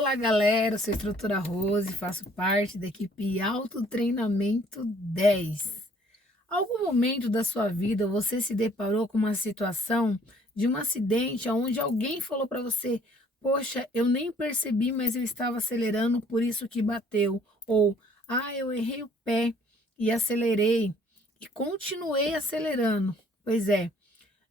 Olá, galera. Eu sou a Instrutora Rose, faço parte da equipe Autotreinamento 10. Algum momento da sua vida você se deparou com uma situação de um acidente onde alguém falou para você: "Poxa, eu nem percebi, mas eu estava acelerando, por isso que bateu", ou "Ah, eu errei o pé e acelerei e continuei acelerando". Pois é,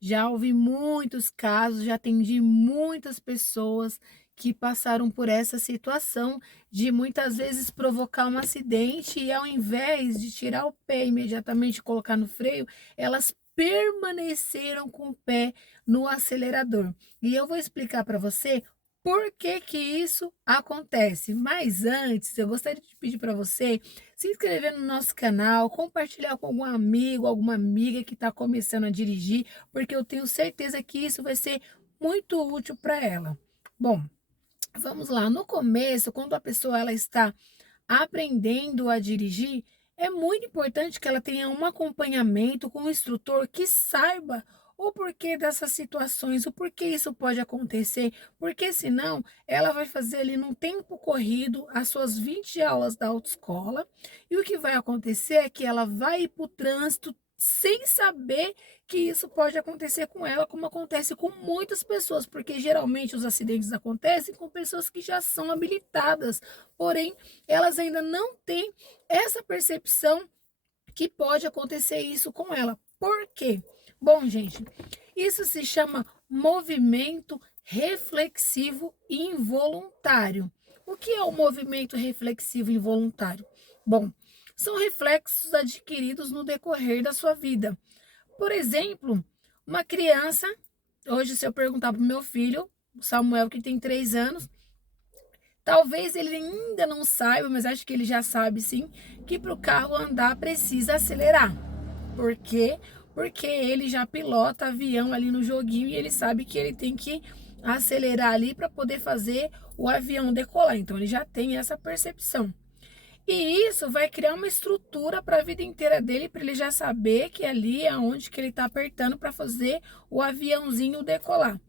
já ouvi muitos casos, já atendi muitas pessoas que passaram por essa situação de muitas vezes provocar um acidente e ao invés de tirar o pé imediatamente e colocar no freio, elas permaneceram com o pé no acelerador. E eu vou explicar para você por que que isso acontece. Mas antes, eu gostaria de pedir para você se inscrever no nosso canal, compartilhar com algum amigo, alguma amiga que está começando a dirigir, porque eu tenho certeza que isso vai ser muito útil para ela. Bom, vamos lá. No começo, quando a pessoa ela está aprendendo a dirigir, é muito importante que ela tenha um acompanhamento com um instrutor que saiba o porquê dessas situações, o porquê isso pode acontecer, porque senão ela vai fazer ali num tempo corrido as suas 20 aulas da autoescola e o que vai acontecer é que ela vai ir para o trânsito sem saber que isso pode acontecer com ela, como acontece com muitas pessoas, porque geralmente os acidentes acontecem com pessoas que já são habilitadas, porém elas ainda não têm essa percepção que pode acontecer isso com ela. Por quê? Bom, gente, isso se chama movimento reflexivo involuntário. O que é o movimento reflexivo involuntário? Bom, são reflexos adquiridos no decorrer da sua vida. Por exemplo, uma criança, hoje se eu perguntar para o meu filho, Samuel, que tem 3 anos, talvez ele ainda não saiba, mas acho que ele já sabe sim, que para o carro andar precisa acelerar. Por quê? Porque ele já pilota avião ali no joguinho e ele sabe que ele tem que acelerar ali para poder fazer o avião decolar. Então ele já tem essa percepção. E isso vai criar uma estrutura para a vida inteira dele, para ele já saber que ali é onde que ele está apertando para fazer o aviãozinho decolar.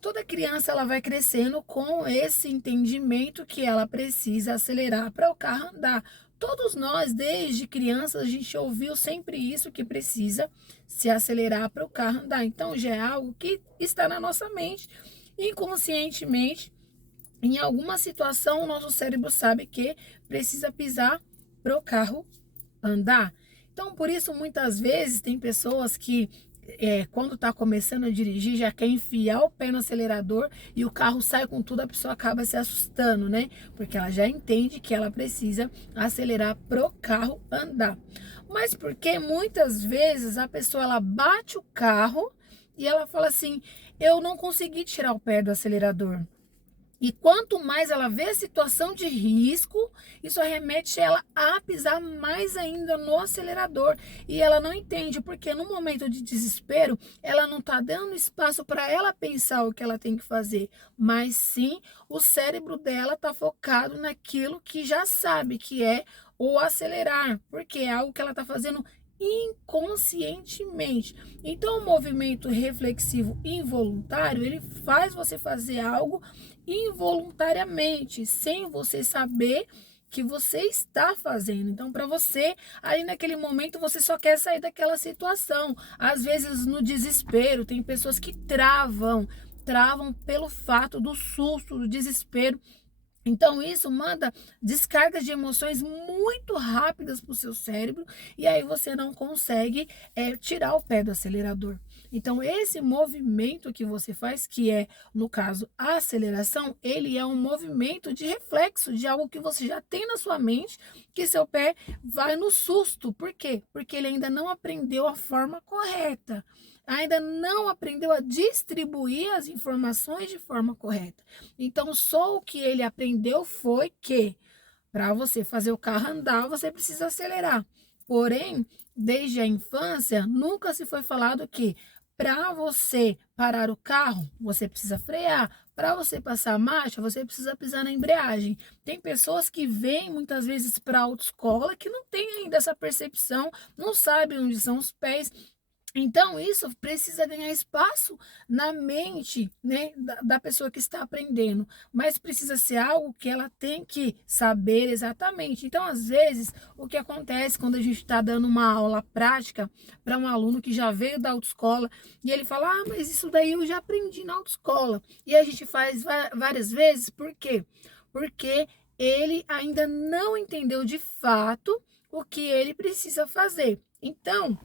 Toda criança ela vai crescendo com esse entendimento que ela precisa acelerar para o carro andar. Todos nós, desde criança, a gente ouviu sempre isso, que precisa se acelerar para o carro andar. Então já é algo que está na nossa mente, inconscientemente. Em alguma situação, o nosso cérebro sabe que precisa pisar para o carro andar. Então, por isso, muitas vezes, tem pessoas que, quando está começando a dirigir, já quer enfiar o pé no acelerador e o carro sai com tudo, a pessoa acaba se assustando, né? Porque ela já entende que ela precisa acelerar pro carro andar. Mas porque muitas vezes a pessoa ela bate o carro e ela fala assim: eu não consegui tirar o pé do acelerador. E quanto mais ela vê a situação de risco, isso remete ela a pisar mais ainda no acelerador. E ela não entende, porque no momento de desespero, ela não está dando espaço para ela pensar o que ela tem que fazer, mas sim o cérebro dela está focado naquilo que já sabe, que é o acelerar, porque é algo que ela está fazendo inconscientemente. Então, o movimento reflexivo involuntário, ele faz você fazer algo involuntariamente, sem você saber que você está fazendo. Então, para você, aí naquele momento, você só quer sair daquela situação. Às vezes, no desespero, tem pessoas que travam pelo fato do susto, do desespero. Então, isso manda descargas de emoções muito rápidas para o seu cérebro e aí você não consegue tirar o pé do acelerador. Então, esse movimento que você faz, que é, no caso, a aceleração, ele é um movimento de reflexo de algo que você já tem na sua mente, que seu pé vai no susto. Por quê? Porque ele ainda não aprendeu a forma correta, ainda não aprendeu a distribuir as informações de forma correta. Então, só o que ele aprendeu foi que para você fazer o carro andar, você precisa acelerar. Porém, desde a infância, nunca se foi falado que para você parar o carro, você precisa frear. Para você passar a marcha, você precisa pisar na embreagem. Tem pessoas que vêm muitas vezes para a autoescola que não têm ainda essa percepção, não sabem onde são os pés, Então, isso precisa ganhar espaço na mente, né, da pessoa que está aprendendo, mas precisa ser algo que ela tem que saber exatamente. Então, às vezes, o que acontece quando a gente está dando uma aula prática para um aluno que já veio da autoescola e ele fala: Ah, mas isso daí eu já aprendi na autoescola. E a gente faz várias vezes, por quê? Porque ele ainda não entendeu de fato o que ele precisa fazer. Então,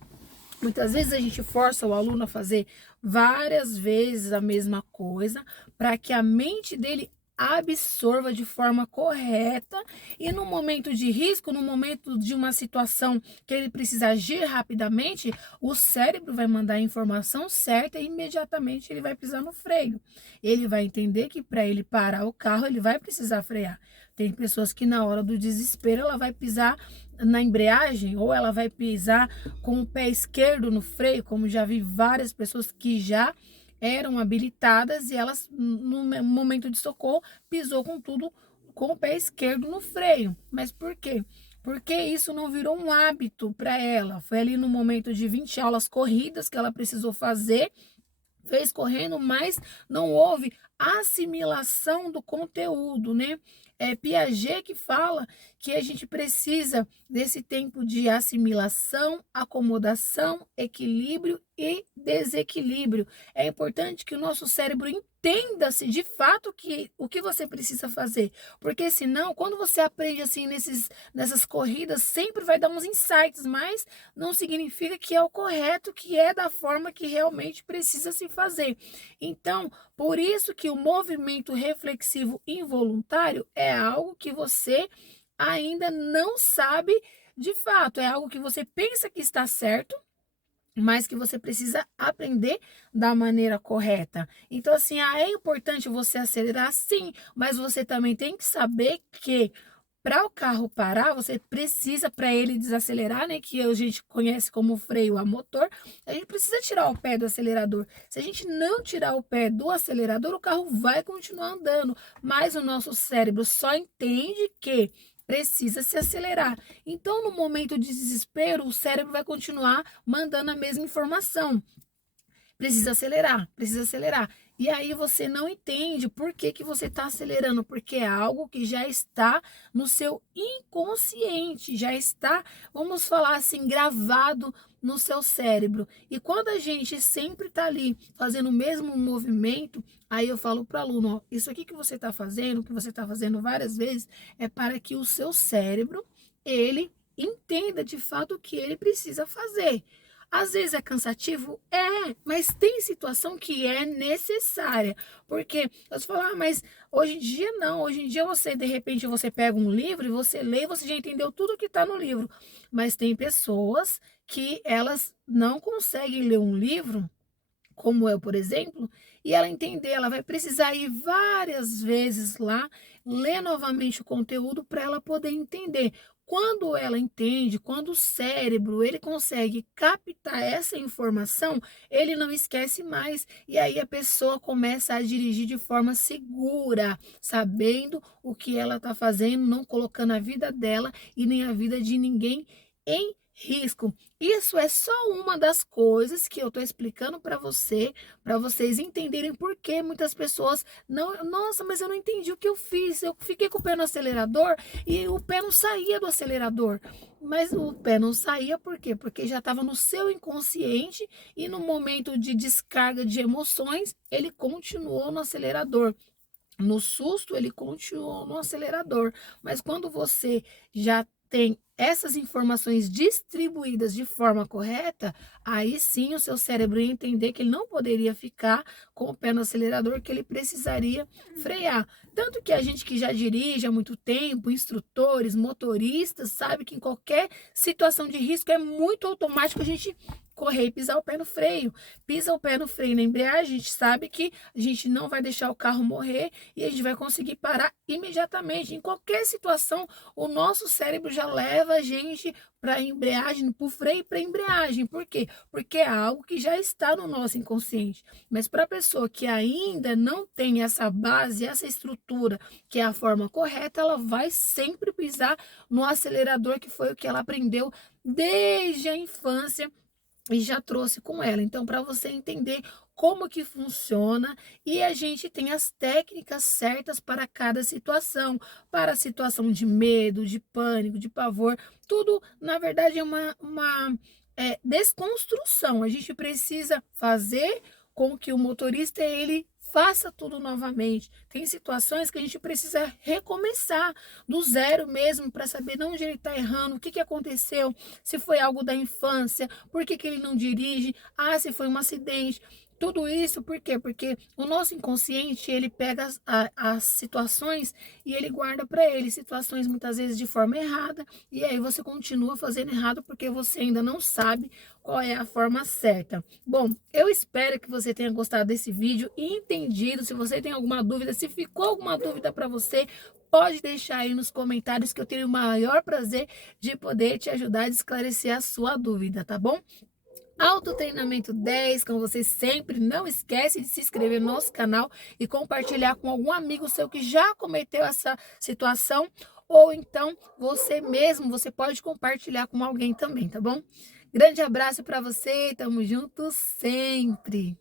muitas vezes a gente força o aluno a fazer várias vezes a mesma coisa para que a mente dele absorva de forma correta e no momento de risco, no momento de uma situação que ele precisa agir rapidamente, o cérebro vai mandar a informação certa e imediatamente ele vai pisar no freio. Ele vai entender que para ele parar o carro, ele vai precisar frear. Tem pessoas que na hora do desespero ela vai pisar na embreagem ou ela vai pisar com o pé esquerdo no freio, como já vi várias pessoas que já eram habilitadas e elas, no momento de socorro, pisou com tudo com o pé esquerdo no freio. Mas por quê? Porque isso não virou um hábito para ela. Foi ali no momento de 20 aulas corridas que ela precisou fazer, fez correndo, mas não houve assimilação do conteúdo, né? É Piaget que fala que a gente precisa desse tempo de assimilação, acomodação, equilíbrio e desequilíbrio. É importante que o nosso cérebro entenda-se de fato o que você precisa fazer, porque senão, quando você aprende assim nessas corridas, sempre vai dar uns insights, mas não significa que é o correto, que é da forma que realmente precisa se fazer. Então, por isso que o movimento reflexivo involuntário é algo que você ainda não sabe de fato, é algo que você pensa que está certo, mas que você precisa aprender da maneira correta. Então, assim, é importante você acelerar, sim, mas você também tem que saber que para o carro parar, você precisa, para ele desacelerar, né, que a gente conhece como freio a motor, a gente precisa tirar o pé do acelerador. Se a gente não tirar o pé do acelerador, o carro vai continuar andando, mas o nosso cérebro só entende que precisa se acelerar. Então, no momento de desespero, o cérebro vai continuar mandando a mesma informação. Precisa acelerar, precisa acelerar. E aí você não entende por que, que você está acelerando, porque é algo que já está no seu inconsciente, já está, vamos falar assim, gravado no seu cérebro. E quando a gente sempre está ali fazendo o mesmo movimento, aí eu falo para o aluno, ó, isso aqui que você está fazendo, que você está fazendo várias vezes, é para que o seu cérebro, ele entenda de fato o que ele precisa fazer. Às vezes é cansativo? É, mas tem situação que é necessária. Porque você fala, mas hoje em dia não. Hoje em dia você, de repente, você pega um livro e você lê e você já entendeu tudo que está no livro. Mas tem pessoas que elas não conseguem ler um livro como eu, por exemplo, e ela entender, ela vai precisar ir várias vezes lá, ler novamente o conteúdo para ela poder entender. Quando ela entende, quando o cérebro ele consegue captar essa informação, ele não esquece mais. E aí a pessoa começa a dirigir de forma segura, sabendo o que ela está fazendo, não colocando a vida dela e nem a vida de ninguém em risco. Isso é só uma das coisas que eu estou explicando para para vocês entenderem por que muitas pessoas não, nossa, mas eu não entendi o que eu fiz. Eu fiquei com o pé no acelerador e o pé não saía do acelerador. Mas o pé não saía por quê? Porque já estava no seu inconsciente e no momento de descarga de emoções, ele continuou no acelerador. No susto, ele continuou no acelerador, mas quando você já tem essas informações distribuídas de forma correta, aí sim o seu cérebro ia entender que ele não poderia ficar com o pé no acelerador, que ele precisaria frear. Tanto que a gente que já dirige há muito tempo, instrutores, motoristas, sabe que em qualquer situação de risco é muito automático a gente correr e pisar o pé no freio. Pisa o pé no freio na embreagem, a gente sabe que a gente não vai deixar o carro morrer e a gente vai conseguir parar imediatamente. Em qualquer situação, o nosso cérebro já leva a gente para a embreagem, para o freio e para a embreagem. Por quê? Porque é algo que já está no nosso inconsciente. Mas para a pessoa que ainda não tem essa base, essa estrutura, que é a forma correta, ela vai sempre pisar no acelerador, que foi o que ela aprendeu desde a infância e já trouxe com ela. Então, para você entender como que funciona, e a gente tem as técnicas certas para cada situação, para a situação de medo, de pânico, de pavor, tudo, na verdade, é uma desconstrução. A gente precisa fazer com que o motorista ele faça tudo novamente. Tem situações que a gente precisa recomeçar do zero mesmo para saber de onde ele está errando, o que que aconteceu, se foi algo da infância, por que que ele não dirige, se foi um acidente. Tudo isso por quê? Porque o nosso inconsciente, ele pega as situações e ele guarda para ele, situações muitas vezes de forma errada, e aí você continua fazendo errado porque você ainda não sabe qual é a forma certa. Bom, eu espero que você tenha gostado desse vídeo e entendido. Se você tem alguma dúvida, se ficou alguma dúvida para você, pode deixar aí nos comentários que eu tenho o maior prazer de poder te ajudar a esclarecer a sua dúvida, tá bom? Autotreinamento 10, como você sempre, não esquece de se inscrever no nosso canal e compartilhar com algum amigo seu que já cometeu essa situação, ou então você mesmo, você pode compartilhar com alguém também, tá bom? Grande abraço para você, tamo junto sempre!